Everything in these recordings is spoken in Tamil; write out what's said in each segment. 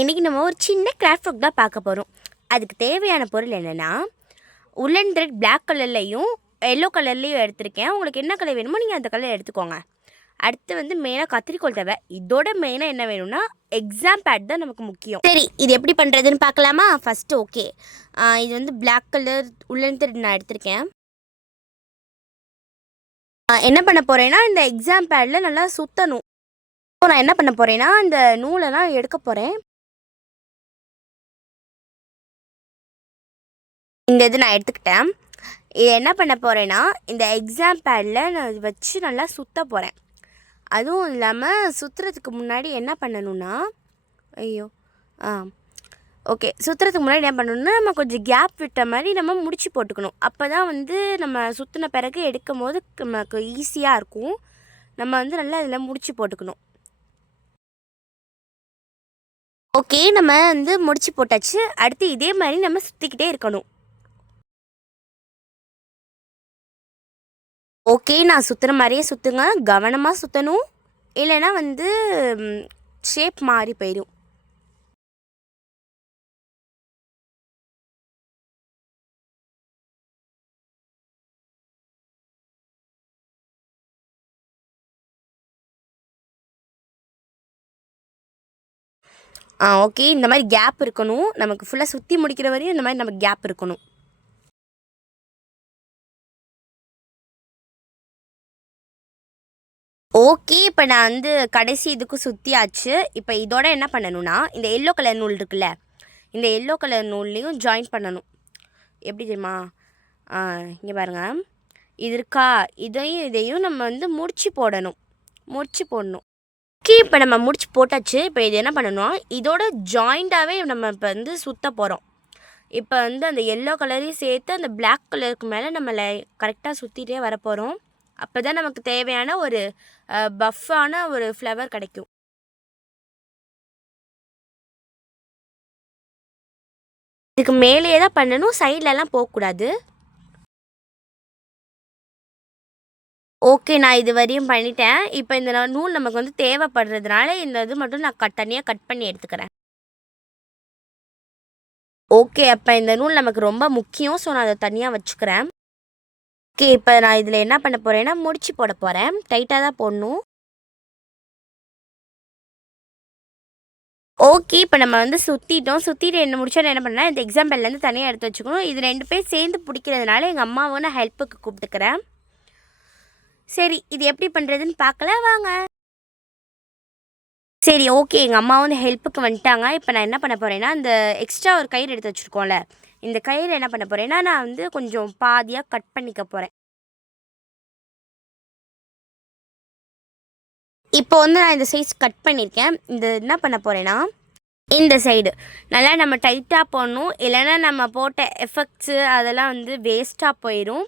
இன்றைக்கி நம்ம ஒரு சின்ன கிராஃப்ட் ஒர்க் தான் பார்க்க போகிறோம். அதுக்கு தேவையான பொருள் என்னென்னா, உல்லன் த்ரெட் பிளாக் கலர்லேயும் எல்லோ கலர்லேயும் எடுத்திருக்கேன். உங்களுக்கு என்ன கலர் வேணுமோ நீங்கள் அந்த கலர் எடுத்துக்கோங்க. அடுத்து வந்து மெயினாக கத்திரிக்கோல் தேவை. இதோட மெயினாக என்ன வேணும்னா எக்ஸாம் பேட் தான் நமக்கு முக்கியம். சரி, இது எப்படி பண்ணுறதுன்னு பார்க்கலாமா? ஃபஸ்ட்டு ஓகே, இது வந்து பிளாக் கலர் உல்லன் த்ரெட் நான் எடுத்திருக்கேன். என்ன பண்ண போகிறேன்னா, இந்த எக்ஸாம் பேடில் நல்லா சுற்றணும். நான் என்ன பண்ண போகிறேன்னா, இந்த நூலெல்லாம் எடுக்க போகிறேன். இந்த இது நான் எடுத்துக்கிட்டேன். இது என்ன பண்ண போகிறேன்னா, இந்த எக்ஸாம் பேடில் நான் வச்சு நல்லா சுற்ற போகிறேன். அதுவும் இல்லாமல் சுற்றுறதுக்கு முன்னாடி என்ன பண்ணணுன்னா, ஓகே, சுற்றுறதுக்கு முன்னாடி என்ன பண்ணணுன்னா, நம்ம கொஞ்சம் கேப் விட்ட மாதிரி நம்ம முடிச்சு போட்டுக்கணும். அப்போ தான் வந்து நம்ம சுற்றின பிறகு எடுக்கும் போது நமக்கு ஈஸியாக இருக்கும். நம்ம வந்து நல்லா இதில் முடிச்சு போட்டுக்கணும். ஓகே, நம்ம வந்து முடிச்சு போட்டாச்சு. அடுத்து இதே மாதிரி நம்ம சுற்றிக்கிட்டே இருக்கணும். ஓகே, நான் சுற்றுற மாதிரியே சுற்றுங்க. கவனமாக சுற்றணும், இல்லைன்னா வந்து ஷேப் மாறி போயிடும். ஓகே, இந்த மாதிரி கேப் இருக்கணும். நமக்கு ஃபுல்லாக சுற்றி முடிக்கிற வரையும் இந்த மாதிரி நமக்கு கேப் இருக்கணும். ஓகே, இப்போ நான் வந்து கடைசி இதுக்கும் சுற்றியாச்சு. இப்போ இதோட என்ன பண்ணணும்னா, இந்த எல்லோ கலர் நூல் இருக்குல்ல, இந்த எல்லோ கலர் நூல்லையும் ஜாயின் பண்ணணும். எப்படி தெரியுமா? இங்கே பாருங்கள், இது இருக்கா, இதையும் நம்ம வந்து முடிச்சு போடணும். ஓகே, இப்போ நம்ம முடிச்சு போட்டாச்சு. இப்போ இது என்ன பண்ணணும்னா, இதோட ஜாயிண்டாகவே நம்ம இப்போ வந்து சுற்ற போகிறோம். இப்போ வந்து அந்த எல்லோ கலரையும் சேர்த்து அந்த பிளாக் கலருக்கு மேலே நம்ம கரெக்டாக சுற்றிட்டே வரப்போகிறோம். அப்போ தான் நமக்கு தேவையான ஒரு பஃப்பான ஒரு ஃப்ளவர் கிடைக்கும். இதுக்கு மேலேயே தான் பண்ணணும், சைட்லலாம் போகக்கூடாது. ஓகே, நான் இது வரையும் பண்ணிட்டேன். இப்போ இந்த நூல் நமக்கு வந்து தேவைப்படுறதுனால இந்த இது மட்டும் நான் தனியாக கட் பண்ணி எடுத்துக்கிறேன். ஓகே, அப்போ இந்த நூல் நமக்கு ரொம்ப முக்கியம். ஸோ நான் அதை தனியாக வச்சுக்கிறேன். ஓகே, இப்போ நான் இதில் என்ன பண்ண போகிறேன்னா, முடிச்சு போட போகிறேன். டைட்டாக தான் போடணும். ஓகே, இப்போ நம்ம வந்து சுற்றிட்டு என்ன முடிச்சா என்ன பண்ணேன், இந்த எக்ஸாம்பிள்லேருந்து தனியாக எடுத்து வச்சுக்கணும். இது 2 பேர் சேர்ந்து பிடிக்கிறதுனால எங்கள் அம்மாவை நான் ஹெல்ப்புக்கு கூப்பிட்டுக்கிறேன். சரி, இது எப்படி பண்ணுறதுன்னு பார்க்கலாம் வாங்க. சரி, ஓகே, எங்கள் அம்மா வந்து ஹெல்ப்புக்கு வந்துட்டாங்க. இப்போ நான் என்ன பண்ண போகிறேன்னா, இந்த எக்ஸ்ட்ரா ஒரு கயிறு எடுத்து வச்சுருக்கோம்ல, இந்த கயிறு என்ன பண்ண போகிறேன்னா, நான் வந்து கொஞ்சம் பாதியாக கட் பண்ணிக்க போகிறேன். இப்போ வந்து நான் இந்த சைஸ் கட் பண்ணியிருக்கேன். இந்த என்ன பண்ண போகிறேன்னா, இந்த சைடு நல்லா நம்ம டைட்டாக போடணும். இல்லைன்னா நம்ம போட்ட எஃபெக்ட்ஸு அதெல்லாம் வந்து வேஸ்ட்டாக போயிடும்.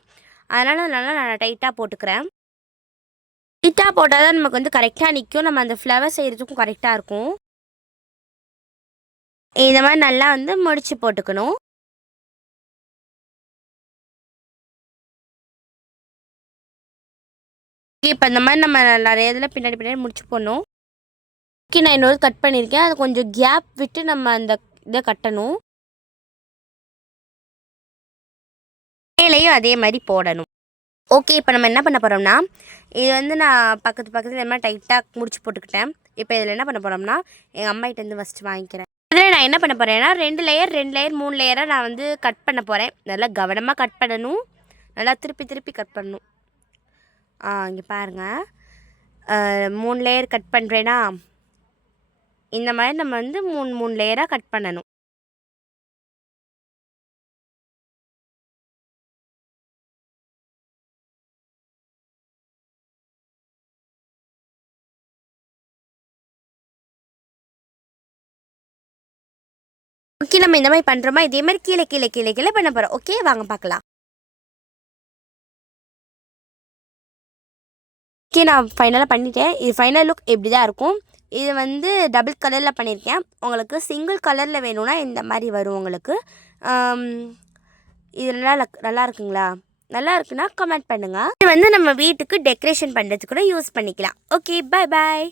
அதனால் நல்லா நான் டைட்டாக போட்டுக்கிறேன். டைட்டாக போட்டால் தான் நமக்கு வந்து கரெக்டாக நிற்கும். நம்ம அந்த ஃப்ளவர் செய்கிறதுக்கும் கரெக்டாக இருக்கும். இந்த மாதிரி நல்லா வந்து முடிச்சு போட்டுக்கணும். இப்போ இந்த மாதிரி நம்ம நிறைய இதில் பின்னாடி முடிச்சு போடணும். ஓகே, நான் இன்னொரு கட் பண்ணியிருக்கேன். அது கொஞ்சம் கேப் விட்டு நம்ம அந்த இதை கட்டணும். மேலேயும் அதே மாதிரி போடணும். ஓகே, இப்போ நம்ம என்ன பண்ண போகிறோம்னா, இது வந்து நான் பக்கத்தில் இந்த மாதிரி டைட்டாக முடிச்சு போட்டுக்கிட்டேன். இப்போ இதில் என்ன பண்ண போகிறோம்னா, எங்கள் அம்மாகிட்டேருந்து ஃபஸ்ட்டு வாங்கிக்கிறேன். அதில் நான் என்ன பண்ண போகிறேன்னா, 2 லேயர் 3 லேயராக நான் வந்து கட் பண்ண போகிறேன். நல்லா கவனமாக கட் பண்ணணும். நல்லா திருப்பி கட் பண்ணணும். இங்கே பாருங்கள், 3 லேயர் கட் பண்ணுறேன்னா, இந்த மாதிரி நம்ம வந்து 3 லேயராக கட் பண்ணணும். ஓகே, நம்ம இந்த மாதிரி பண்ணுறோமா, இதே மாதிரி கீழே பண்ண போகிறோம். ஓகே, வாங்க பார்க்கலாம். ஓகே, நான் ஃபைனலாக பண்ணிட்டேன். இது ஃபைனல் லுக் இப்படி தான் இருக்கும். இது வந்து டபுள் கலரில் பண்ணியிருக்கேன். உங்களுக்கு சிங்கிள் கலரில் வேணும்னா இந்த மாதிரி வரும் உங்களுக்கு. இது நல்லா இருக்குங்களா? நல்லா இருக்குன்னா கமெண்ட் பண்ணுங்கள். இது வந்து நம்ம வீட்டுக்கு டெக்கரேஷன் பண்ணுறதுக்கு கூட யூஸ் பண்ணிக்கலாம். ஓகே, பாய்.